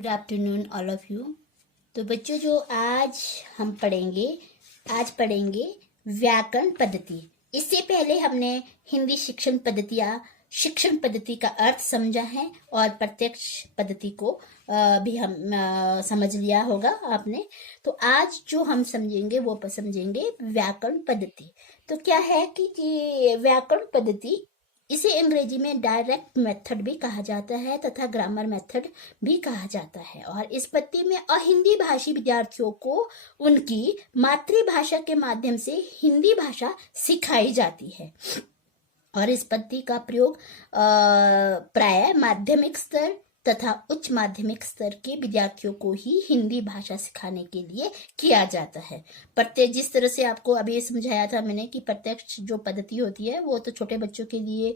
Good afternoon all of you. तो बच्चों जो हम पढ़ेंगे व्याकरण पद्धति। इससे पहले हमने हिंदी शिक्षण पद्धति का अर्थ समझा है और प्रत्यक्ष पद्धति को भी हम समझ लिया होगा आपने। तो आज जो हम समझेंगे वो समझेंगे व्याकरण पद्धति। तो क्या है कि ये व्याकरण पद्धति, इसे अंग्रेजी में डायरेक्ट मेथड भी कहा जाता है तथा ग्रामर मेथड भी कहा जाता है। और इस पद्धति में अहिंदी भाषी विद्यार्थियों को उनकी मातृभाषा के माध्यम से हिंदी भाषा सिखाई जाती है। और इस पद्धति का प्रयोग प्रायः माध्यमिक स्तर तथा उच्च माध्यमिक स्तर के विद्यार्थियों को ही हिंदी भाषा सिखाने के लिए किया जाता है। प्रत्यक्ष, जिस तरह से आपको अभी समझाया था मैंने कि प्रत्यक्ष जो पद्धति होती है वो तो छोटे बच्चों के लिए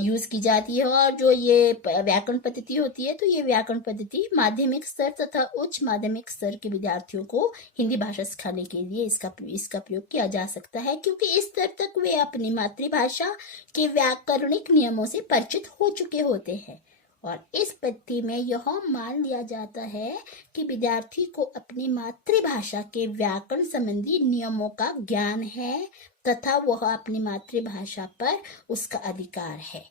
यूज की जाती है, और जो ये व्याकरण पद्धति होती है तो ये व्याकरण पद्धति माध्यमिक स्तर तथा उच्च माध्यमिक स्तर के विद्यार्थियों को हिंदी भाषा सिखाने के लिए इसका प्रयोग किया जा सकता है, क्योंकि इस स्तर तक वे अपनी मातृभाषा के व्याकरणिक नियमों से परिचित हो चुके होते हैं। और इस पद्धति में यह मान लिया जाता है कि विद्यार्थी को अपनी मातृभाषा के व्याकरण संबंधी नियमों का ज्ञान है तथा वह अपनी मातृभाषा पर उसका अधिकार है।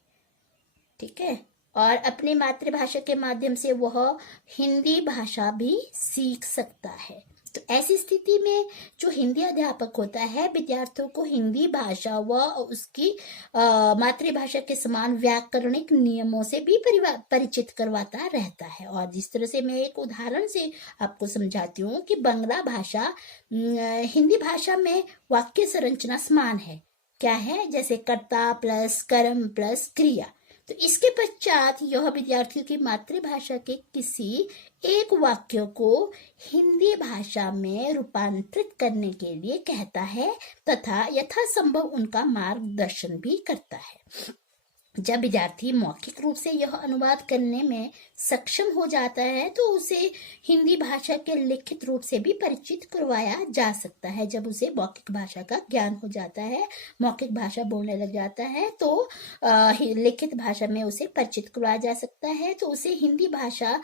ठीक है। और अपनी मातृभाषा के माध्यम से वह हिंदी भाषा भी सीख सकता है। तो ऐसी स्थिति में जो हिंदी अध्यापक होता है विद्यार्थियों को हिंदी भाषा व उसकी मातृभाषा के समान व्याकरणिक नियमों से भी परिचित करवाता रहता है। और जिस तरह से मैं एक उदाहरण से आपको समझाती हूँ कि बांग्ला भाषा हिंदी भाषा में वाक्य संरचना समान है। क्या है? जैसे कर्ता प्लस कर्म प्लस क्रिया। तो इसके पश्चात यह विद्यार्थियों की मातृभाषा के किसी एक वाक्य को हिंदी भाषा में रूपांतरित करने के लिए कहता है तथा यथासंभव उनका मार्गदर्शन भी करता है। जब विद्यार्थी मौखिक रूप से यह अनुवाद करने में सक्षम हो जाता है तो उसे हिंदी भाषा के लिखित रूप से भी परिचित करवाया जा सकता है। जब उसे मौखिक भाषा का ज्ञान हो जाता है, मौखिक भाषा बोलने लग जाता है, तो लिखित भाषा में उसे परिचित करवाया जा सकता है। तो उसे हिंदी भाषा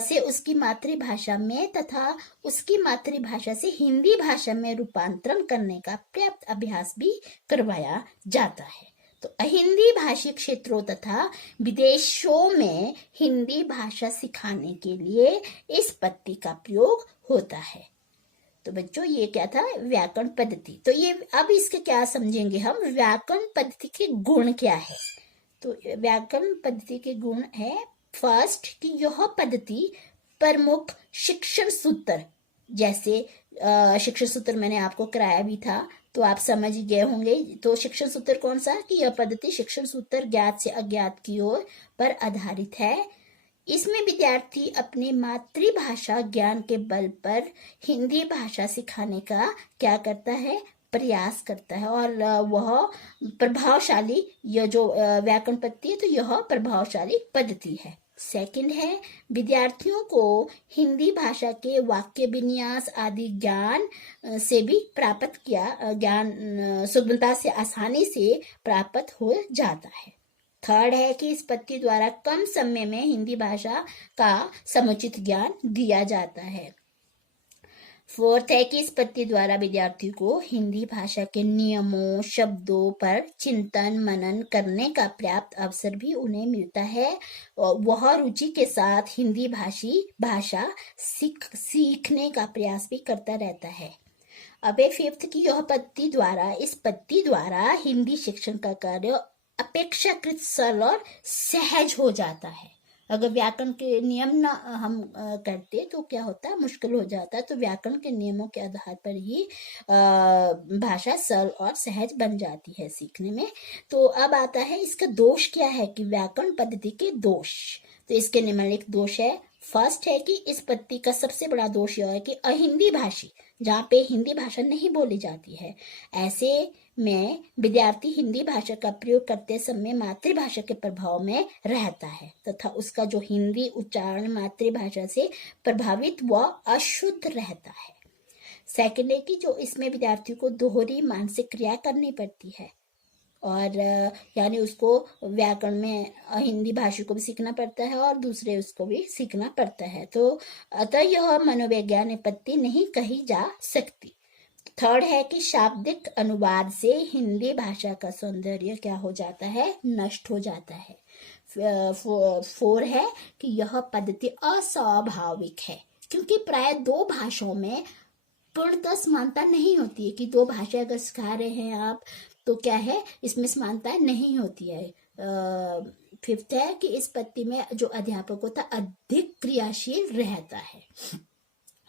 से उसकी मातृभाषा में तथा उसकी मातृभाषा से हिंदी भाषा में रूपांतरण करने का पर्याप्त अभ्यास भी करवाया जाता है। तो अहिंदी भाषी क्षेत्रों तथा विदेशों में हिंदी भाषा सिखाने के लिए इस पद्धति का प्रयोग होता है। तो बच्चों ये क्या था? व्याकरण पद्धति। तो ये अब इसके क्या समझेंगे हम, व्याकरण पद्धति के गुण क्या है। तो व्याकरण पद्धति के गुण है, फर्स्ट कि यह पद्धति प्रमुख शिक्षण सूत्र, जैसे शिक्षण सूत्र मैंने आपको कराया भी था तो आप समझ गए होंगे। तो शिक्षण सूत्र कौन सा? कि यह पद्धति शिक्षण सूत्र ज्ञात से अज्ञात की ओर पर आधारित है। इसमें विद्यार्थी अपनी मातृभाषा ज्ञान के बल पर हिंदी भाषा सिखाने का क्या करता है? प्रयास करता है। और वह प्रभावशाली, यह जो व्याकरण पद्धति है तो यह प्रभावशाली पद्धति है। सेकंड है, विद्यार्थियों को हिंदी भाषा के वाक्य विन्यास आदि ज्ञान से भी प्राप्त किया ज्ञान सुगमता से आसानी से प्राप्त हो जाता है। थर्ड है कि इस पद्धति द्वारा कम समय में हिंदी भाषा का समुचित ज्ञान दिया जाता है। फोर्थ है कि इस पद्धति द्वारा विद्यार्थी को हिंदी भाषा के नियमों शब्दों पर चिंतन मनन करने का पर्याप्त अवसर भी उन्हें मिलता है और वह रुचि के साथ हिंदी भाषा सीखने का प्रयास भी करता रहता है। अब फिफ्थ की इस पद्धति द्वारा हिंदी शिक्षण का कार्य अपेक्षाकृत सरल और सहज हो जाता है। अगर व्याकरण के नियम ना हम करते तो क्या होता है? मुश्किल हो जाता है। तो व्याकरण के नियमों के आधार पर ही भाषा सरल और सहज बन जाती है सीखने में। तो अब आता है इसका दोष क्या है कि व्याकरण पद्धति के दोष। तो इसके निम्नलिखित दोष है। फर्स्ट है कि इस पद्धति का सबसे बड़ा दोष यह है कि अहिंदी भाषी, जहाँ पे हिंदी भाषा नहीं बोली जाती है, ऐसे में विद्यार्थी हिंदी भाषा का प्रयोग करते समय मातृभाषा के प्रभाव में रहता है तथा उसका जो हिंदी उच्चारण मातृभाषा से प्रभावित व अशुद्ध रहता है। सेकंड है कि जो इसमें विद्यार्थियों को दोहरी मानसिक क्रिया करनी पड़ती है। और यानी उसको व्याकरण में हिंदी भाषा को भी सीखना पड़ता है और दूसरे उसको भी सीखना पड़ता है। तो अतः यह मनोवैज्ञानिक आपत्ति नहीं कही जा सकती। थर्ड है कि शाब्दिक अनुवाद से हिंदी भाषा का सौंदर्य क्या हो जाता है, नष्ट हो जाता है। फोर है कि यह पद्धति अस्वाभाविक है, क्योंकि प्राय दो भाषाओं में पूर्णतः समानता नहीं होती है कि दो भाषा अगर सिखा रहे हैं आप तो क्या है, इसमें समानता नहीं होती है। फिफ्थ है कि इस पद्धति में जो अध्यापक होता है अधिक क्रियाशील रहता है।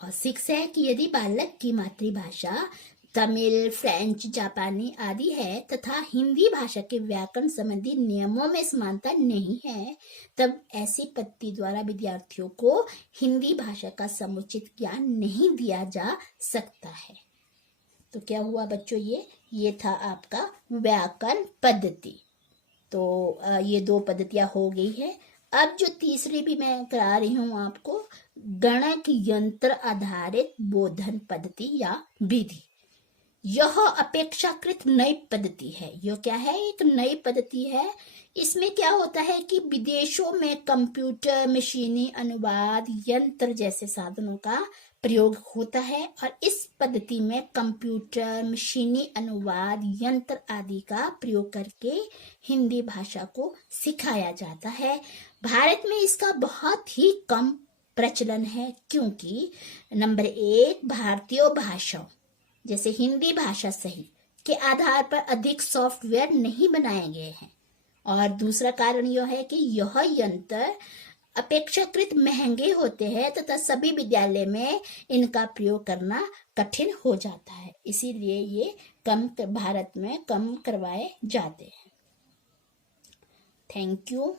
और सिक्स है कि यदि बालक की मातृभाषा तमिल, फ्रेंच, जापानी आदि है तथा हिंदी भाषा के व्याकरण संबंधी नियमों में समानता नहीं है, तब ऐसी पद्धति द्वारा विद्यार्थियों को हिंदी भाषा का समुचित ज्ञान नहीं दिया जा सकता है। तो क्या हुआ बच्चों, ये था आपका व्याकरण पद्धति। तो ये दो पद्धतियां हो गई है। अब जो तीसरी भी मैं करा रही हूं आपको, गणक यंत्र आधारित बोधन पद्धति या विधि। यह अपेक्षाकृत नई पद्धति है। यह क्या है, एक नई पद्धति है। इसमें क्या होता है कि विदेशों में कंप्यूटर, मशीनी अनुवाद यंत्र जैसे साधनों का प्रयोग होता है और इस पद्धति में कंप्यूटर, मशीनी अनुवाद यंत्र आदि का प्रयोग करके हिंदी भाषा को सिखाया जाता है। भारत में इसका बहुत ही कम प्रचलन है, क्योंकि नंबर एक, भारतीय भाषाओं जैसे हिंदी भाषा सही के आधार पर अधिक सॉफ्टवेयर नहीं बनाए गए हैं, और दूसरा कारण यह है कि यह यंत्र अपेक्षाकृत महंगे होते हैं तथा सभी विद्यालय में इनका प्रयोग करना कठिन हो जाता है, इसीलिए ये भारत में कम करवाए जाते हैं। Thank you.